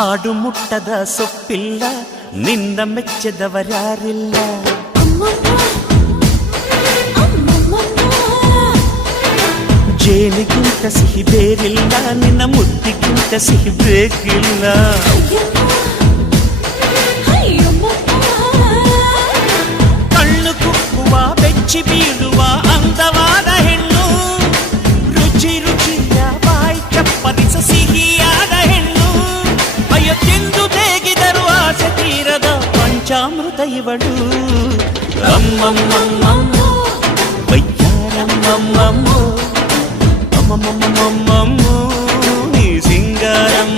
ಆಡು ಮುಟ್ಟದ ಸೊಪ್ಪಿಲ್ಲ ನಿನ್ನ ಮೆಚ್ಚದವರ್ಯಾರಿಲ್ಲ ಜೇನಿಗಿಂತ ಸಿಹಿ ಬೇರಿಲ್ಲ ನಿನ್ನ ಮುದ್ದಿಗಿಂತ ಸಿಹಿ ಬೇಕಿಲ್ಲ ಕಣ್ಣು ಕುಕ್ಕುವ ಬೆಚ್ಚಿ ಬೀಳುವ ಅಂದವಾದ ಹೆಣ್ಣು ರುಚಿ ರುಚಿಯ ಬಾಯಿ ಚಪ್ಪರಿಸ ಸಿಹಿಯಾದ ಹೆಣ್ಣು ಅಯ್ಯೋ ತಿಂದು ಬೇಗಿದರು ಆಸೆ ತೀರದ ಪಂಚಾಮೃತ ಇವಳು ಅಮ್ಮಮ್ಮಮ್ಮಮ್ಮ ವಯ್ಯಾರಮ್ಮಮ್ಮಮ್ಮ ಅಮ್ಮಮ್ಮಮ್ಮಮ್ಮಮ್ಮ ನೀ ಸಿಂಗಾರಮ್ಮ